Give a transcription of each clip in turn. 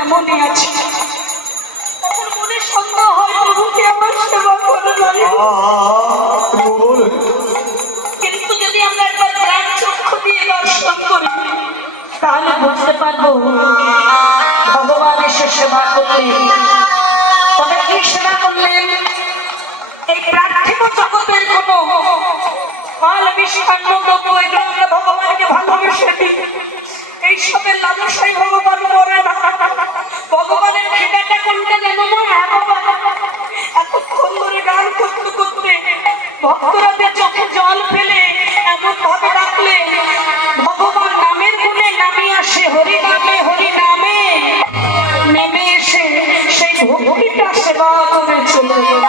তেমনই আছে। তখন মনে সন্দেহ হয় প্রভুকে আমার সেবা করা যায়, কিন্তু যদি আমরা একবার জ্ঞান চক্ষু দিয়ে দর্শন করি তাহলে বুঝতে পারবো ভগবান এসে সেবা করলেন। তবে কি সেবা করলেন? এই পার্থিব জগতের কোনো ফল মিষ্টান্ন দ্রব্য এগুলো আমরা ভগবানকে ভালোবেসে দিই, এইসবের লালসায় ভগবান মরে না। ভগবানের খিদাটা কোনটা জানো না? এতক্ষণ ধরে গান করতে করতে ভক্তরাদের চোখে জল ফেলে এমন ভাবে ডাকলে ভগবান নামের গুণে নামে আসে, হরি নামে হরি নামে নেমে এসে সেই ভক্তিটা সেবা করে চলে গেল।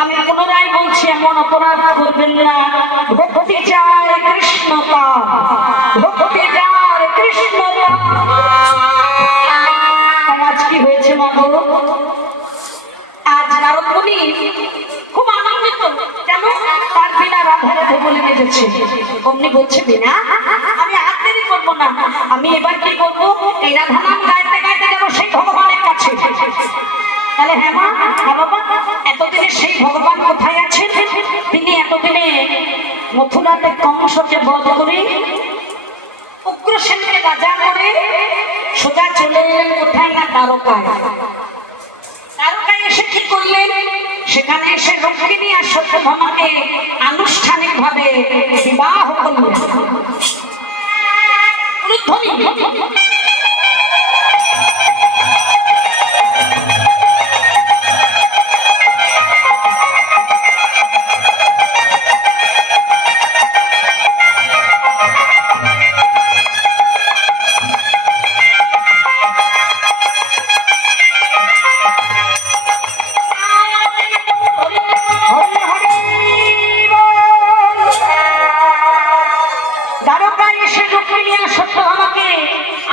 আমি পুনরায় বলছি, এমন অপরাধ করবেন না। ভক্তি চায় কৃষ্ণতা, ভক্তি চায় কৃষ্ণতা। আজ কি হয়েছে মাগো? আজ নারদ মুনি খুব আনন্দিত, কেন? তার বিনা রাধা রাধে বলে বেজেছে। অমনি বলছে, বিনা আমি আর দেরি করবো না, আমি এবার কি করবো? এই রাধা নাম গাইতে গাইতে যাবো সেই ভগবানের কাছে। তাহলে হ্যাঁ মা, হ্যাঁ বাবা, এতদিনে সেই ভগবান কোথায় আছেন? তিনি এতদিনে মথুরাতে কংসকে বধ করে উগ্রসেনকে রাজা করে সোজা চলে এলেন কোথায় না দ্বারকায়। দ্বারকায় এসে কি করলেন? সেখানে এসে রুক্মিণী আর সত্যভামাকে আনুষ্ঠানিকভাবে বিবাহ করলেন।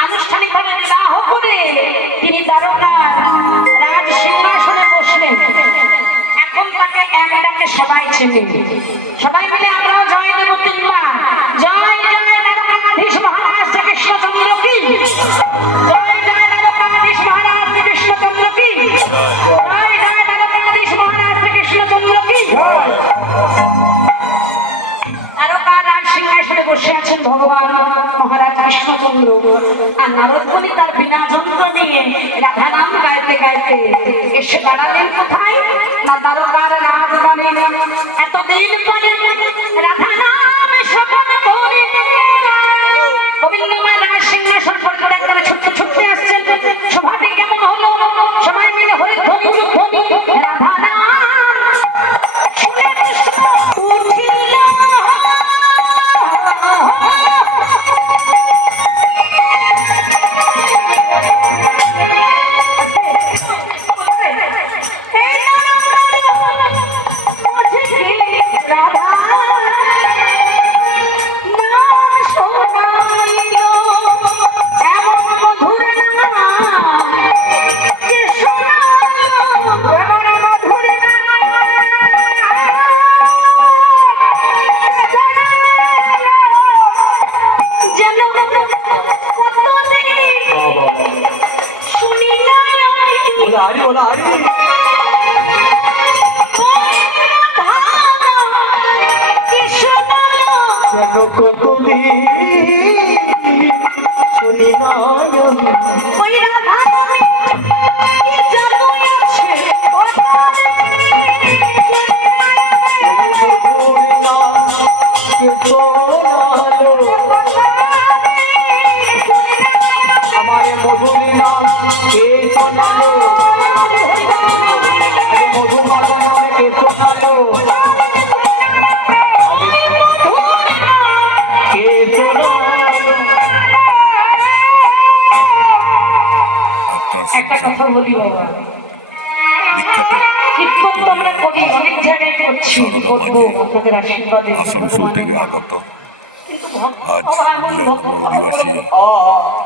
আনুষ্ঠানিকভাবে বিবাহ করে তিনি দ্বারকার রাজ সিংহাসনে বসলেন। এখন তাকে এক ডাকে সবাই চেনে, সবাই মিলে আমরাও জয় দেব তিনবার। জয় জয় দ্বারকাধীশ মহারাজ শ্রীকৃষ্ণচন্দ্র কি, জয় জয় দ্বারকাধীশ মহারাজ শ্রীকৃষ্ণচন্দ্র কি, জয় জয় দ্বারকাধীশ মহারাজ শ্রীকৃষ্ণচন্দ্র কি। দ্বারকার রাজ সিংহাসনে বসে আছেন ভগবান মহারাজ কৃষ্ণচন্দ্র, আর নারদ মুনি তার বিনা যন্ত্র নিয়ে রাধা নাম গাইতে গাইতে এসে দাঁড়ালেন কোথায় না দ্বারকার রাজধানী। এতদিন পরে রাধা নাম শ্রবণ করে গোবিন্দময় রাজ সিংহাসন পরে একবারে ছুটতে ছুটতে আসছেন। সভাটি কেমন হলো? সবাই মিলে হরিধ্বনি ধ্বনি রাধা নাম শুনে উঠিল। একটা কথা বলি বাবা, কীর্তন তো আমরা করি, অনেক জায়গায় করছি, করবো আপনাদের আশীর্বাদে। কিন্তু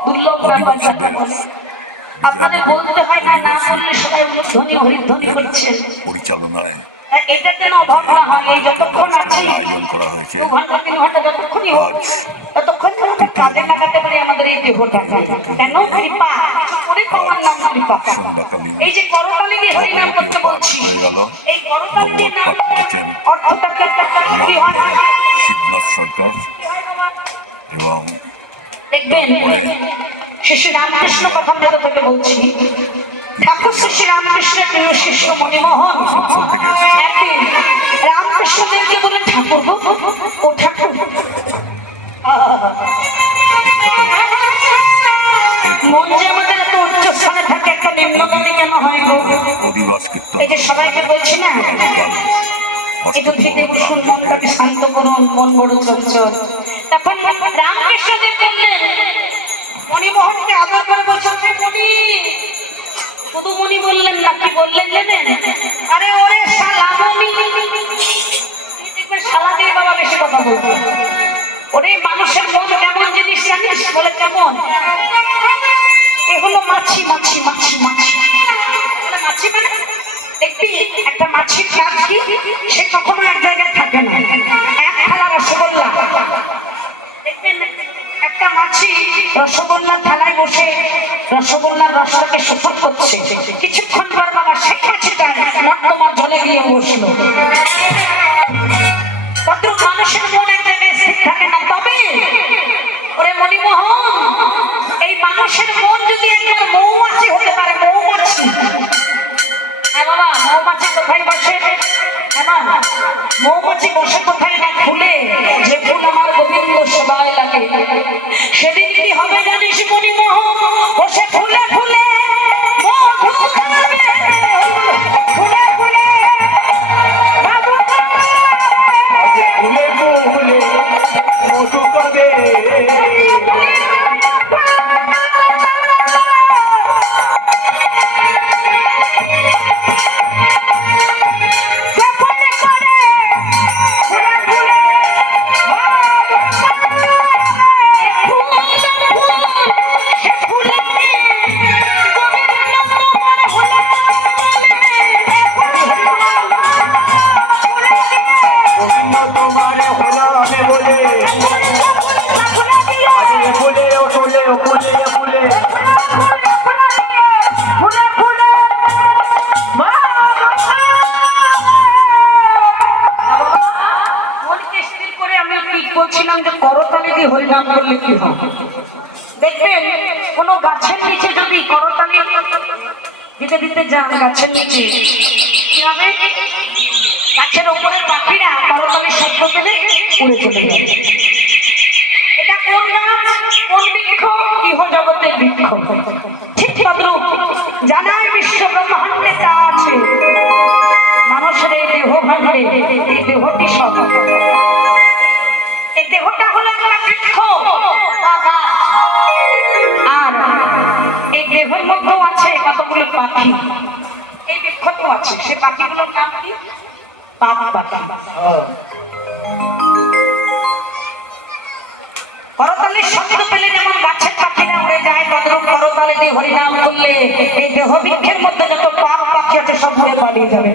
দুর্লভ ব্যাপার আপনাদের বলতে হয় না, না বললে সবাই ধ্বনি হরিধ্বনি করছেন। পরিচালনায় এটা যেন অভাব না হয়। এই যতক্ষণ আছি 2 ঘন্টা 3 ঘন্টা যতক্ষণই হোক ততক্ষণ যেন আমরা কাজে লাগাতে পারি আমাদের এই দেহটা। কেন? কৃপা, কিছু করে পাওয়ার নাম কৃপা। এই যে করতালি দিয়ে হরিনাম করতে বলছি, এই করতালি দিয়ে নাম অর্থটা কি হয়? দেখবেন শ্রী রামকৃষ্ণ কথা মেলে থেকে বলছি, ঠাকুর শ্রী রামকৃষ্ণের প্রিয় শিষ্য মণিমোহন একদিন রামকৃষ্ণদেবকে বলে, ঠাকুর গো, ও ঠাকুর, মন যে আমাদের এত উচ্চ স্থানে থাকে, একটা নিম্নগামী কেন হয় গো? এই যে সবাইকে বলছি না, একটু ধীরে বসুন, মনটাকে শান্ত করুন, মন বড় চঞ্চল। তখন রামকৃষ্ণদেব বললেন, মণিমোহনকে আদর করে বলছেন, মণি, শুধু মণি বললেন না, কি বললেন জানেন? আরে ওরে শালা মণি, দেখবেন শালা দিয়ে বাবা বেশি কথা বলবে। ওরে মানুষের মন কেমন জিনিস জানিস? বলে কেমন? এ হলো মাছি, মাছি, মাছি, মাছি। মাছি মানে দেখবি একটা মাছির কাজ কি, সে কখনো এক জায়গায় থাকে না। এক থালা রসগোল্লা, দেখবেন একটা মাছি রসগোল্লার থালায় বসে রসগোল্লার রসটাকে শোষণ করছে। কিছুক্ষণ পর বাবা সেই মাছিটা নর্দমার জলে গিয়ে বসলো। কত মানুষের মন এক জায়গায় স্থির থাকে না। তবে ওরে মণিমোহন, এই মানুষের মন যদি একবার মৌমাছি হতে পারে, মৌমাছি, হ্যাঁ বাবা, মৌমাছি কোথায় বসে? হ্যাঁ মৌমাছি বসে কোথায় না? ফুলে, যে ফুল আমার গোবিন্দ সেবায় লাগে। সেদিন কি হবে জানিস মণিমোহন? বসে ফুলে ফুলে মধু খাবে, ফুলে ফুলে ফুলে ফুলে মধু খাবে। বলছিলাম যে করতালি দিয়ে হরিনাম করলে কি হয়? দেখবেন কোনো গাছের নিচে যদি করতালি দিতে দিতে যান, গাছের নিচে কি হবে? গাছের ওপরে পাখিরা করতালির শব্দ পেলে উড়ে চলে যাবে। এটা কোন গাছ, কোন বৃক্ষ? ইহ জগতের বৃক্ষ। ঠিক তদ্রূপ জানার বিশ্ব ব্রহ্মাণ্ডে তা আছে। মানুষের এই দেহ ভাণ্ডে, এই দেহটি সব, এই দেহটা হলো একটা বৃক্ষ বা গাছ। আর এই দেহের মধ্যেও আছে কতগুলো পাখি। এই বৃক্ষতেও আছে, সে পাখিগুলোর নাম কি? পাপ পাখি। করতালির শব্দ পেলে যেমন গাছের পাখিরা উড়ে যায়, তদ্রূপ করতালি দিয়ে হরিনাম করলে এই দেহ বৃক্ষের মধ্যে যত পাপ পাখি আছে সব উড়ে পালিয়ে যাবে।